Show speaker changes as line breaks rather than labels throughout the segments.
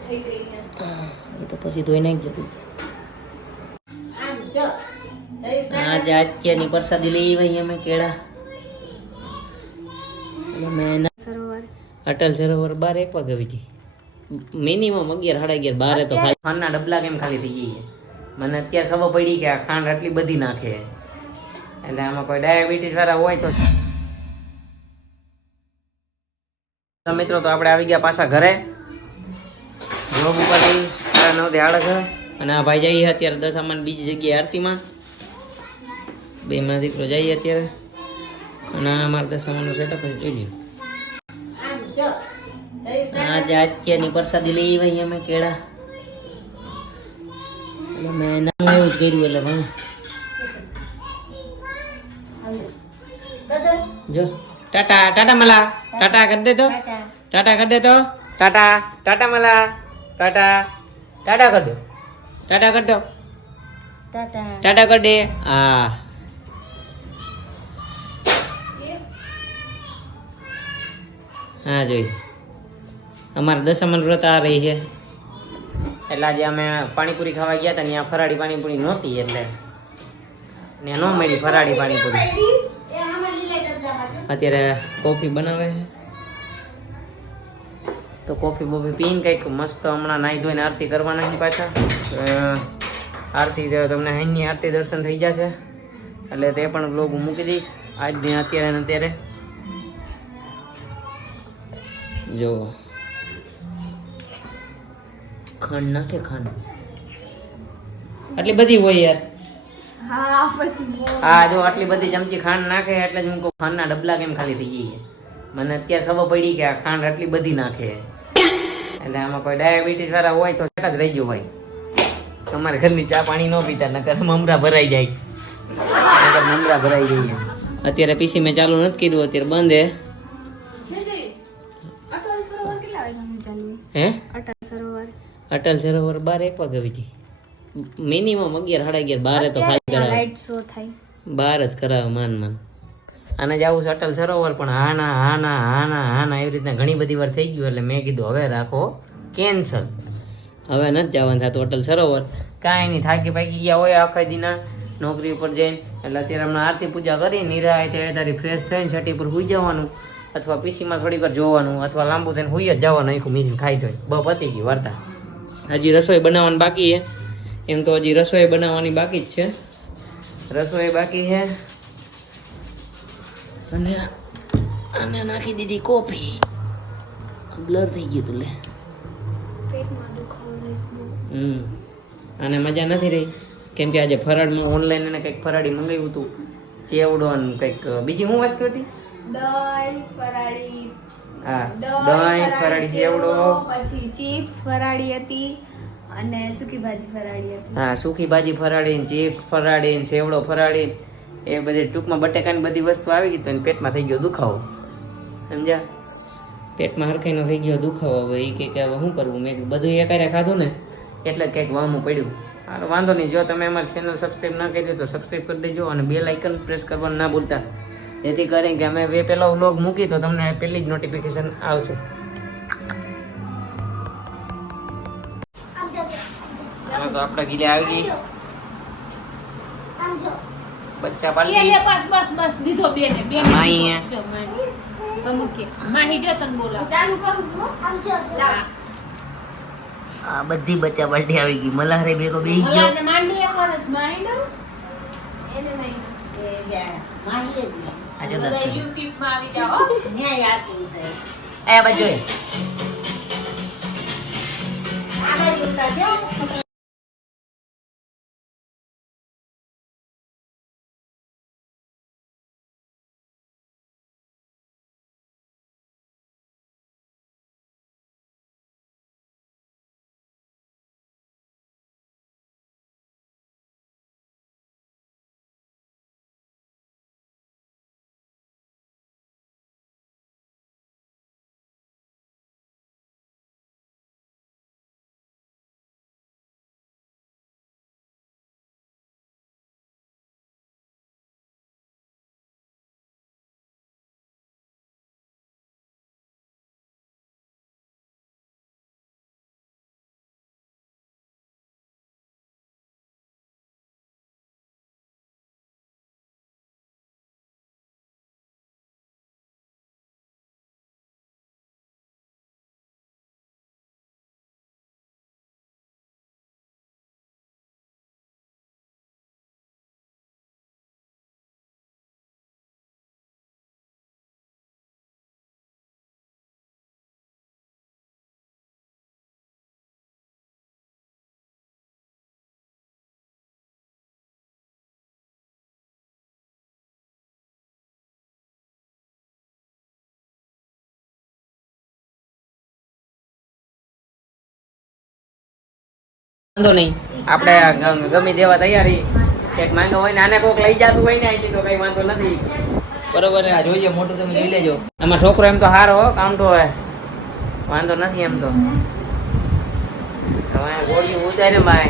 થઈ ગઈ ને
એ તો પછી ધોઈ નાખજો તું આજે આજની પ્રસાદી લઈ આવી અમે કેળા મેં
સરોવર
અટલ સરોવર બાર એક વાગે આવી હતી મિનિમમ અગિયાર સાડા અગિયાર બારે તો ખાલી ખાંડના ડબલા કેમ ખાલી થઈ જઈએ મને અત્યારે ખબર પડી કે આ ખાંડ આટલી બધી નાખે એટલે આમાં કોઈ ડાયાબિટીસ વાળા હોય તો તો મિત્રો તો આપણે આવી ગયા પાછા ઘરે જોબ ઉપરથી સાડા નવથી છે અને આ ભાઈ જઈએ અત્યારે દશામાં બીજી જગ્યાએ આરતીમાં. બે માં દીકરો જઈએ અત્યારે. અને આ અમારા દશામાનું સેટઅપ જોઈ લ્યો. આજે આજની પ્રસાદી લઈ ભાઈ અમે કેળા. એટલે મેં નામ એવું જ કર્યું એટલે ભાઈ જો. ટાટા ટાટા મલા. ટાટા કરી દે તો ટાટા કરી દે તો ટાટા ટાટા મલા. ટાટા. ટાટા કરી દો. ટાટા કરી દો.
ટાટા.
કરી દે. હા. હા જોઈ. અમારે દસમન વ્રત આ રહી છે. એટલે આજે અમે પાણીપુરી ખાવા ગયા હતા ત્યાં ફરાળી પાણીપુરી નહોતી એટલે. ત્યાં ન મળી ફરાળી પાણીપુરી. અત્યારે કોફી બનાવે છે. તો કોફી બોફી પીને કંઈક મસ્ત હમણાં નાહી ધોઈને આરતી કરવાના છે પાછા. આરતી તમને અહીંની આરતી દર્શન થઈ જશે. એટલે તે પણ બ્લોગ હું મૂકી દઈશ. આજની અત્યારે ને અત્યારે. જો. ખાંડ નાખે ખાંડ. આટલી બધી હોય યાર.
હા પછી
હા જો આટલી બધી ચમચી ખાંડ નાખે એટલે જ હું ખાંડના ડબલા કેમ ખાલી થઈ જઈએ મને અત્યારે ખબર પડી કે આ ખાંડ આટલી બધી નાખે એટલે આમાં કોઈ ડાયાબિટીસ વાળા હોય તો સેટ જ રહી ગયું હોય. તમારે ઘરની ચા પાણી ન પીતા નકર મમરા ભરાઈ જાય. મમરા ભરાઈ જઈએ અત્યારે પીસી મેં ચાલુ નથી કીધું અત્યારે બંધ હે.
અટલ સરોવર કેટલા વાગ્યાનું ચાલુ?
હે?
અટલ સરોવર.
બાર એક વાગે આવી મિનિમમ અગિયાર સાડા અગિયાર બારે તો ખાલી કરાવે.
લાઈટ શો થાય.
બાર જ કરાવે માન માન. આને જવું છે અટલ સરોવર, પણ હાના હાના હાના હાના એવી રીતના ઘણી બધી વાર થઈ ગયું, એટલે મેં કીધું, હવે રાખો કેન્સલ હવે નથી જવાનું થતું અટલ સરોવર. કાંઈ નહીં, થાકી પાકી ગયા હોય આખા દીના, નોકરી ઉપર જઈને. એટલે અત્યારે હમણાં આરતી પૂજા કરી, નિરાય તે તારી ફ્રેશ થઈને છઠ્ઠી પર સુઈ જવાનું, અથવા પીસીમાં થોડીક વાર જોવાનું, અથવા લાંબુ થઈને સુઈ જ જવાનું, આખું મીસીને ખાઈ જોઈ બહુ પતી ગઈ, વાર્તા. હજી રસોઈ બનાવવાની બાકી છે. એમ તો હજી રસોઈ બનાવવાની બાકી જ છે. રસોઈ બાકી છે. અને અને નાખી દીધી કોફી બ્લર થઈ ગયું તું લે. હમ અને મજા નથી રહી કેમ કે આજે ફરાળમાં ઓનલાઈન એને કંઈક ફરાળી મંગાવ્યું હતું ચેવડો અને કંઈક બીજી શું વસ્તુ હતી
દહીં ફરાળી
હા દહીં ફરાળી ચેવડો
પછી ચિપ્સ ફરાળી હતી અને સૂકી ભાજી ફરાળી હતી
હા સૂકી ભાજી ફરાળી ચીપ્સ ફરાળી સેવડો ફરાળી એ બધી ટૂંકમાં બટેકાની બધી વસ્તુ આવી ગઈ તો એને પેટમાં થઈ ગયો દુખાવો. સમજ્યા? પેટમાં હરખાઈનો થઈ ગયો દુખાવો હવે. એ કે હવે શું કરવું? મેં બધું એકારે ખાધું ને એટલે જ કંઈક વામું પડ્યું. હાલો વાંધો નહીં. જો તમે અમારી ચેનલ સબસ્ક્રાઈબ ના કરી તો સબસ્ક્રાઈબ કરી દેજો અને બે લાઇકન પ્રેસ કરવાનું ના ભૂલતા. જેથી કરીને કે અમે બે પહેલો વ્લોગ મૂકી તો તમને પહેલી જ નોટિફિકેશન આવશે. હાલો તો આપણે ગીલે આવી ગઈ. બચ્ચા પાડી
બસ બસ બસ દીધો બેને બેને
માહી
જો, માહી. માહી જો તન બોલા
ચાલુ કરું લાવ.
આ બધી બચ્ચા પલટી આવી ગઈ મલ્હારે ભેગો બેહી ગયો
મલારે માંડી એક વાર જ.
માંડો એને માંડો
એ ગયા માહી જ ને.
આ જો
બધા
દાંત.
માં આવી જાઓ ને યાદ ઉતારે.
એ બાજુ
આ બાજુ
વાંધો નહીં. આપણે ગમી દેવા તૈયારી. એક માંગો હોય ને આને કોક લઈ જતું હોય ને અહીંથી તો કઈ વાંધો નથી. બરોબર આ જોઈએ મોટું તમે લઈ લેજો. એમાં છોકરો એમ તો સારો કામઠો હોય. વાંધો નથી એમ તો. ગોળીઓ ઉતારે માય.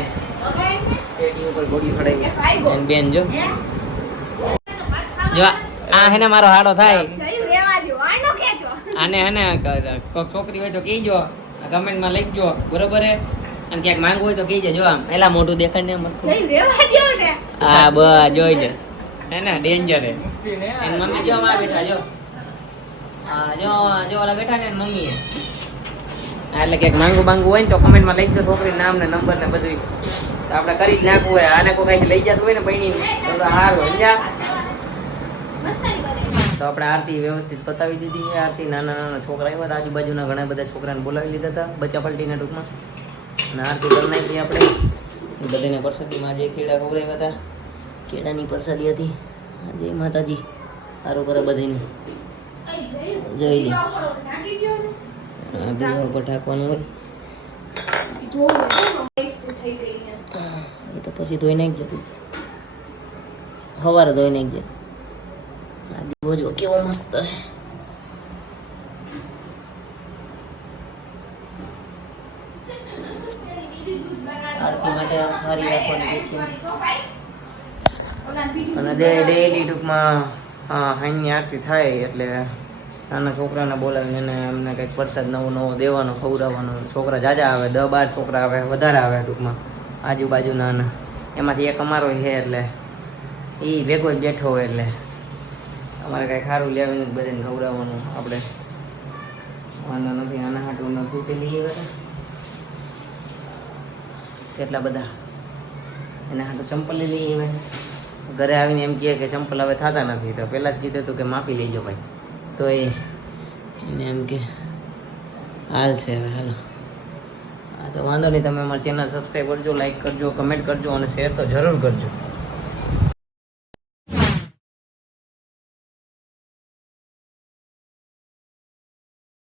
શેટી ઉપર ગોળી ફડાઈ બેન જો. જો આ હેને મારો હાડો થાય.
આનો ખેંચો
આને હે ને ક- કોક છોકરી હોય તો કહેજો. કમેન્ટમાં લખજો. બરોબર હે? અને ક્યાંક માંગવું હોય તો કહી જો આમ એલા મોટું દેખાડ ને
ને.
હા બસ જોઈ લે. હે ને ડેન્જર હે. એની મમ્મી જો માં બેઠા જો. હા જો જો ઓલા બેઠા ને મમ્મી હે હા, એટલે ક્યાંક માંગુ બાંગુ હોય ને તો કમેન્ટમાં દો છોકરી નામ ને નંબર ને બધું તો આપણે કરી જ નાખવું હોય. આને કોઈ કઈ લઈ જતું હોય ને પૈણી તો હારું સમજ્યા?
મસ્તની
તો આપણે આરતી વ્યવસ્થિત પતાવી દીધી છે. આરતી નાના નાના છોકરા આવ્યા હતા. આજુબાજુના ઘણા બધા છોકરાને બોલાવી લીધા હતા. બચ્ચા પલટીના ટૂંકમાં. આરતી કરી નાખી આપણે. બધાને પ્રસાદીમાં જે કેળા ખવડાવ્યા હતા. કેળાની પ્રસાદી હતી. આજે માતાજી સારું કરે બધીને જય લે
નાખી
દીવા ઉપર ઢાંકવાનું હોય. એ તો પછી ધોઈ નાખજે જતું સવારે ધોઈ નાખજે. આ દીવો જો કેવો મસ્ત છે. આરતી માટે સારી રાખવાની બેસી અને ડેલી ટૂંકમાં, હા હાઈની આરતી થાય એટલે નાના છોકરાને બોલાવીને એને એમને કંઈક પ્રસાદ નવો નવો દેવાનો, ખવડાવવાનો. છોકરા જાજા આવે દસ બાર છોકરા આવે, વધારે આવે ટૂંકમાં, આજુબાજુના એમાંથી એક અમારો છે એટલે એ ભેગો જ બેઠો હોય એટલે અમારે કાંઈ ખારું લેવીને બધાને ખવડાવવાનું. આપણે વાંધો નથી, આના હાટું નથી લઈએ બધા. કેટલા બધા. એને હા તો ચંપલ લઈ લઈએ ભાઈ. ઘરે આવીને એમ કહે કે ચંપલ હવે થતા નથી. તો પહેલાં જ કીધું હતું કે માપી લેજો ભાઈ. તો એ એને એમ કે હાલ છે હવે, હાલો. હા, તો વાંધો નહીં, તમે અમારી ચેનલ સબસ્ક્રાઈબ કરજો લાઈક કરજો કમેન્ટ કરજો અને શેર તો જરૂર કરજો.